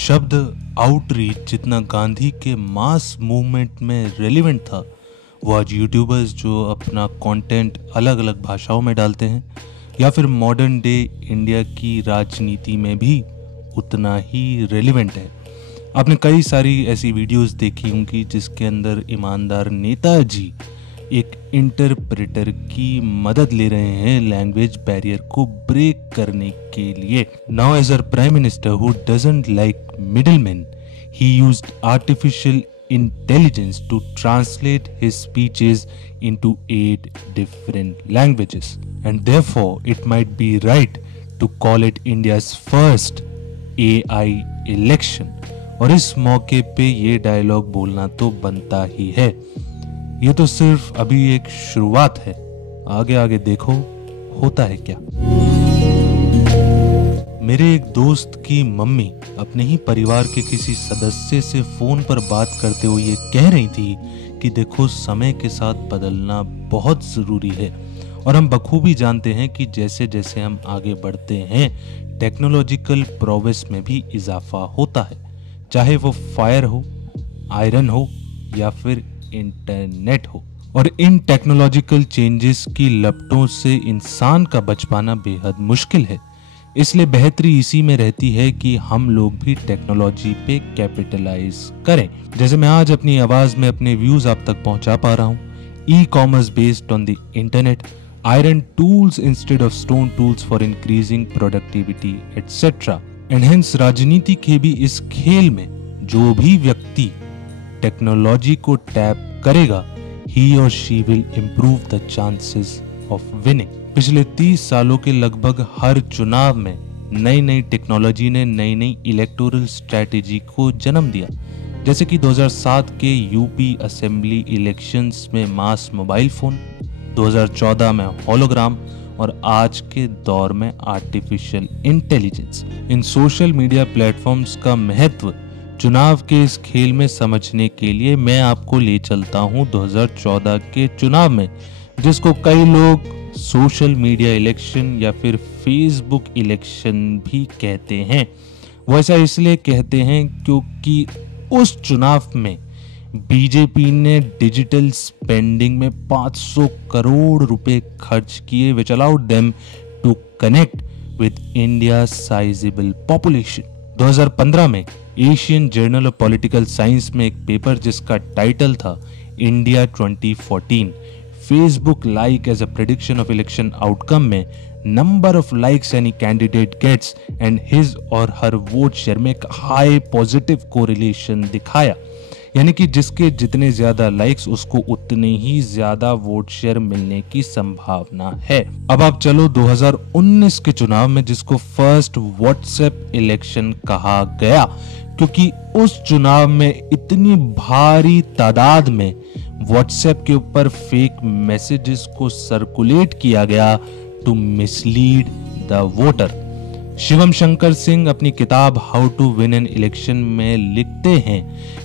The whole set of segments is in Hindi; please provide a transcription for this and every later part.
शब्द आउटरीच जितना गांधी के मास मूवमेंट में रेलिवेंट था, वो आज यूट्यूबर्स जो अपना कंटेंट अलग अलग भाषाओं में डालते हैं या फिर मॉडर्न डे इंडिया की राजनीति में भी उतना ही रेलिवेंट है। आपने कई सारी ऐसी वीडियोस देखी होंगी जिसके अंदर ईमानदार नेताजी एक इंटरप्रेटर की मदद ले रहे हैं लैंग्वेज बैरियर को ब्रेक करने के लिए। Now as a prime minister who doesn't like middleman, he used artificial intelligence to translate his speeches into 8 different languages, and therefore it might be right to call it India's first AI election। और इस मौके पे ये डायलॉग बोलना तो बनता ही है। ये तो सिर्फ अभी एक शुरुआत है, आगे आगे देखो होता है क्या। मेरे एक दोस्त की मम्मी अपने ही परिवार के किसी सदस्य से फोन पर बात करते हुए ये कह रही थी कि देखो समय के साथ बदलना बहुत जरूरी है, और हम बखूबी जानते हैं कि जैसे जैसे हम आगे बढ़ते हैं टेक्नोलॉजिकल प्रोग्रेस में भी इजाफा होता है, चाहे वो फायर हो, आयरन हो या फिर इंटरनेट हो। और इन टेक्नोलॉजिकल चेंजेस की लपटों से इंसान का बच पाना बेहद मुश्किल है। इसलिए बेहतरी इसी में रहती है कि हम लोग भी टेक्नोलॉजी पे कैपिटलाइज करें। जैसे मैं आज अपनी आवाज में अपने व्यूज आप तक पहुंचा पा रहा हूँ। E commerce based on the internet, iron tools instead of stone tools for increasing productivity etcetera. And hence राजनीति के भी इस खेल में जो भी व्यक्ति टेक्नोलॉजी को टैप करेगा, ही और she will improve the chances of winning. पिछले 30 सालों के लगभग हर चुनाव में नई नई टेक्नोलॉजी ने नई नई इलेक्टोरल स्ट्रेटेजी को जन्म दिया। जैसे कि 2007 के यूपी असेंबली इलेक्शंस में मास मोबाइल फोन, 2014 में होलोग्राम और आज के दौर में आर्टिफिशियल इंटेलिजेंस। इन सोशल मीडिया प्लेटफॉर्म्स का महत्व चुनाव के इस खेल में समझने के लिए मैं आपको ले चलता हूं 2014 के चुनाव में, जिसको कई लोग सोशल मीडिया इलेक्शन या फिर फेसबुक इलेक्शन भी कहते हैं। वो ऐसा इसलिए कहते हैं क्योंकि उस चुनाव में बीजेपी ने डिजिटल स्पेंडिंग में 500 करोड़ रुपए खर्च किए, which allowed them to connect with India sizeable population. 2015 में Asian journal of political science में एक पेपर जिसका टाइटल था India 2014 Facebook like as a prediction of election outcome में number of likes any candidate gets and his or her vote share में एक high positive correlation दिखाया। यानी कि जिसके जितने ज्यादा लाइक्स उसको उतने ही ज्यादा वोट शेयर मिलने की संभावना है। अब आप चलो 2019 के चुनाव में, जिसको फर्स्ट व्हाट्सएप इलेक्शन कहा गया, क्योंकि उस चुनाव में इतनी भारी तादाद में व्हाट्सएप के ऊपर फेक मैसेजेस को सर्कुलेट किया गया to mislead the voter. Shivam Shankar Singh अपनी किताब how to win an election में लिखते हैं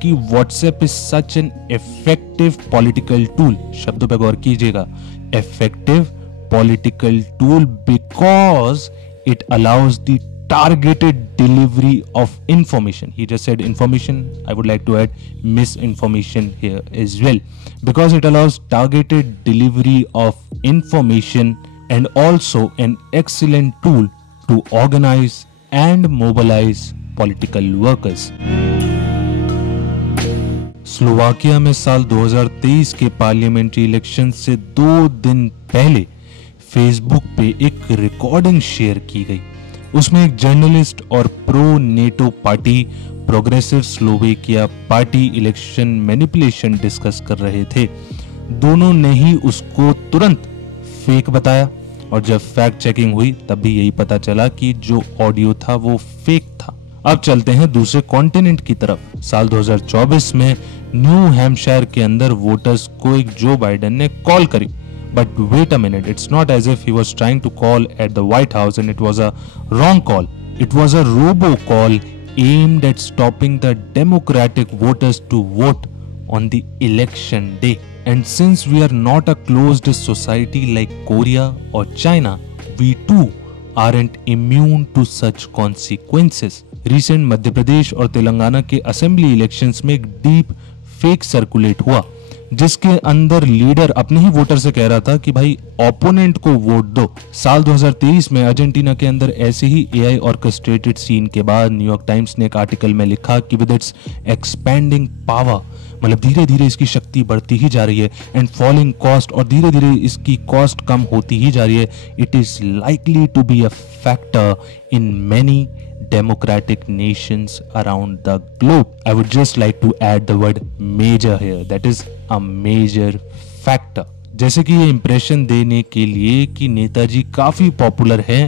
कि WhatsApp is such an effective political tool, शब्दों पर गौर कीजिएगा, effective political tool because it allows the targeted delivery of information. He just said information. I would like to add misinformation here as well, because it allows targeted delivery of information and also an excellent tool to organize and mobilize political workers. Slovakia में साल 2023 के पार्लियामेंट्री इलेक्शन से 2 दिन पहले फेसबुक पे एक रिकॉर्डिंग शेयर की गई। उसमें एक जर्नलिस्ट और pro NATO party progressive Slovakia party election manipulation discuss कर रहे थे। दोनों ने ही उसको तुरंत फेक बताया, और जब फैक्ट चेकिंग हुई तब भी यही पता चला कि जो ऑडियो था वो फेक था। अब चलते हैं दूसरे कॉन्टिनेंट की तरफ। साल 2024 में न्यू हैम्पशायर के अंदर वोटर्स को एक जो बाइडेन ने कॉल करी। But wait a minute, it's not as if he was trying to call at the White House and it was a wrong call. It was a robocall aimed at stopping the Democratic voters to vote on the election day. And since we are not a closed society like Korea or China, we too aren't immune to such consequences. Recent Madhya Pradesh और तेलंगाना के असेंबली इलेक्शंस में एक डीप फेक सर्कुलेट हुआ, जिसके अंदर लीडर अपने ही वोटर से कह रहा था कि भाई ओपोनेंट को वोट दो। साल 2023 में अर्जेंटीना के अंदर ऐसे ही एआई ऑर्केस्ट्रेटेड सीन के बाद न्यूयॉर्क टाइम्स ने एक आर्टिकल में लिखा कि विद इट्स एक्सपैंडिंग पावर, मतलब धीरे धीरे इसकी शक्ति बढ़ती ही जा रही है, एंड फॉलिंग कॉस्ट, और धीरे धीरे इसकी कॉस्ट कम होती ही जा रही है, it is likely to be a factor in many democratic nations around the globe. I would just like to add the word major here, that is a major factor. जैसे कि ये इंप्रेशन देने के लिए कि नेताजी काफी पॉपुलर हैं,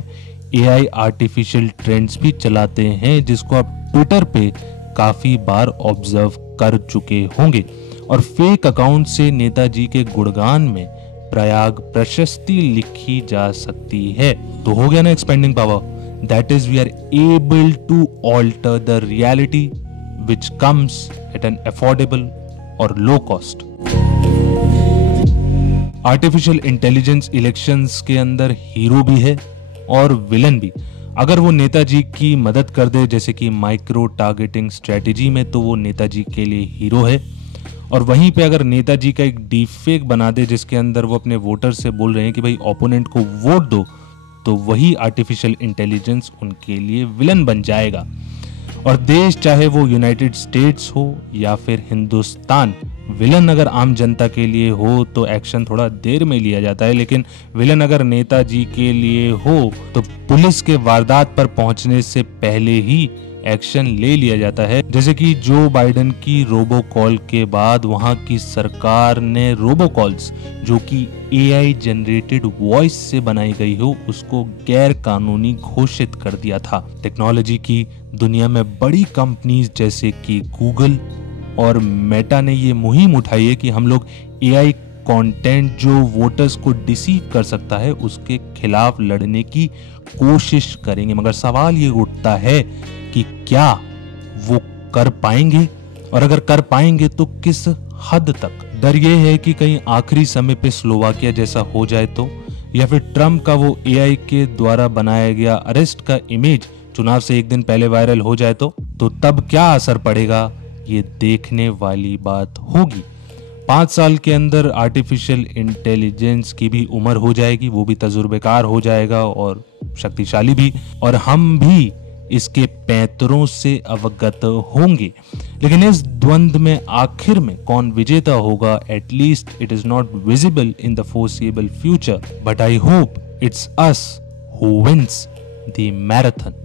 एआई आर्टिफिशियल ट्रेंड्स भी चलाते हैं, जिसको आप ट्विटर पे काफी बार ऑब्जर्व कर चुके होंगे, और फेक अकाउंट से नेताजी के गुणगान में प्रयाग प्रशस्ति लिखी जा सकती है। तो हो गया ना expanding power, that is we are able to alter the reality which comes at an affordable or low cost. Artificial intelligence elections के अंदर हीरो भी है और विलन भी। अगर वो नेताजी की मदद कर दे, जैसे कि माइक्रो टारगेटिंग स्ट्रेटेजी में, तो वो नेताजी के लिए हीरो है, और वहीं पे अगर नेताजी का एक डीप फेक बना दे जिसके अंदर वो अपने वोटर से बोल रहे हैं कि भाई ओपोनेंट को वोट दो, तो वही आर्टिफिशियल इंटेलिजेंस उनके लिए विलन बन जाएगा। और देश चाहे वो यूनाइटेड स्टेट्स हो या फिर हिंदुस्तान, विलन अगर आम जनता के लिए हो तो एक्शन थोड़ा देर में लिया जाता है, लेकिन विलन अगर नेताजी के लिए हो तो पुलिस के वारदात पर पहुंचने से पहले ही एक्शन ले लिया जाता है। जैसे कि जो बाइडेन की रोबो कॉल के बाद वहां की सरकार ने रोबो कॉल्स, जो कि एआई जनरेटेड वॉइस से बनाई गई हो, उसको गैर कानूनी घोषित कर दिया था। टेक्नोलॉजी की दुनिया में बड़ी कंपनीज जैसे कि गूगल और मेटा ने ये मुहिम उठाई है कि हम लोग एआई कंटेंट जो वोटर्स को डिसीव कर सकता है उसके खिलाफ लड़ने की कोशिश करेंगे। मगर सवाल ये उठता है कि क्या वो कर पाएंगे, और अगर कर पाएंगे तो किस हद तक। डर ये है कि कहीं आखिरी समय पे स्लोवाकिया जैसा हो जाए तो, या फिर ट्रम्प का वो एआई के द्वारा बनाया गया अरेस्ट का इमेज चुनाव से एक दिन पहले वायरल हो जाए तो तब क्या असर पड़ेगा, ये देखने वाली बात होगी। 5 साल के अंदर आर्टिफिशियल इंटेलिजेंस की भी उम्र हो जाएगी, वो भी तजुर्बेकार हो जाएगा और शक्तिशाली भी, और हम भी इसके पैंतरों से अवगत होंगे। लेकिन इस द्वंद में आखिर में कौन विजेता होगा, at least it is not visible in the foreseeable future, but I hope it's us who wins the marathon.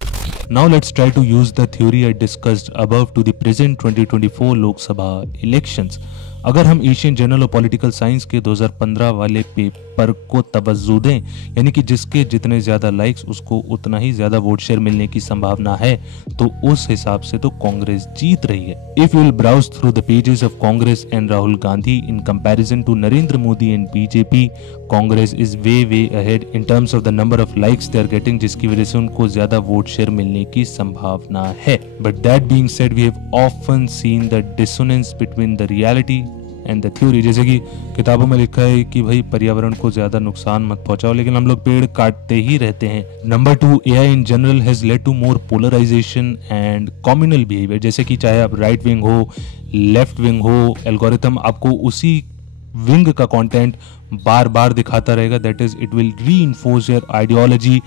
Now let's try to use the theory I discussed above to the present 2024 Lok Sabha elections. अगर हम Asian journal of political science के 2015 वाले पेपर को तवज्जो दें, यानी कि जिसके जितने ज्यादा लाइक्स उसको उतना ही ज्यादा वोट शेयर मिलने की संभावना है, तो उस हिसाब से तो कांग्रेस जीत रही है। If you will browse through the pages of Congress and Rahul Gandhi in comparison to Narendra Modi and BJP, Congress is way ahead in terms of the number of likes they are getting, जिसकी वजह से उनको ज्यादा वोट शेयर मिलने की संभावना है। But that being said, we have often seen the dissonance between the reality and the theory. जैसे कि किताबों में लिखा है कि भाई पर्यावरण को ज्यादा नुकसान मत पहुंचाओ, लेकिन हम लोग पेड़ काटते ही रहते हैं। Number 2, AI in general has led to more polarisation and communal behaviour. जैसे कि चाहे आप राइट विंग हो, लेफ्ट विंग हो, एल्गोरिथम आपको उसी विंग का कंटेंट बार बार दिखाता रहेगा। That is it will reinforce your ideology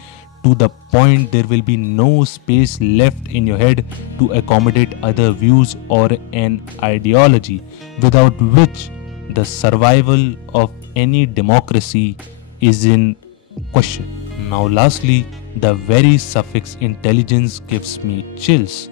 to the point there will be no space left in your head to accommodate other views or an ideology, without which the survival of any democracy is in question. Now lastly, the very suffix intelligence gives me chills.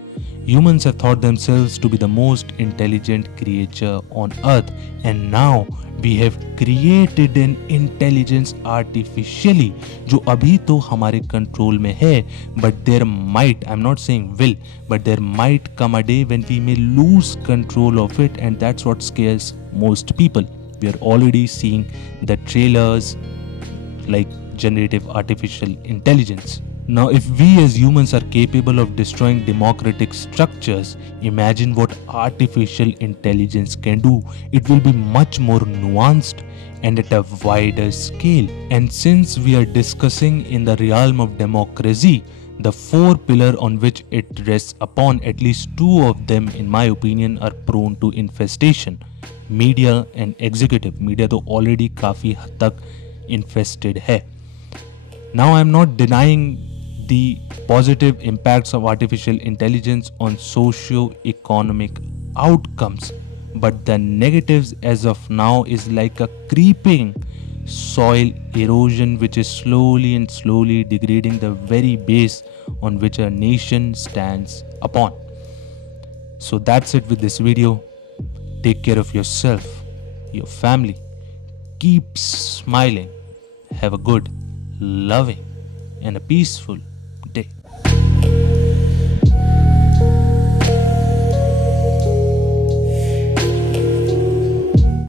Humans have thought themselves to be the most intelligent creature on earth, and now we have created an intelligence artificially जो अभी तो हमारे कंट्रोल में है, but there might, I'm not saying will, but there might come a day when we may lose control of it, and that's what scares most people. We are already seeing the trailers like generative artificial intelligence. Now, if we as humans are capable of destroying democratic structures, imagine what artificial intelligence can do. It will be much more nuanced and at a wider scale. And since we are discussing in the realm of democracy, The four pillars on which it rests upon, at least two of them in my opinion are prone to infestation: media and executive. Media तो already काफी हद तक infested है. Now I am not denying the positive impacts of artificial intelligence on socio-economic outcomes, but the negatives as of now is like a creeping soil erosion which is slowly and slowly degrading the very base on which a nation stands upon. So that's it with this video. Take care of yourself, your family. Keep smiling. Have a good, loving, and a peaceful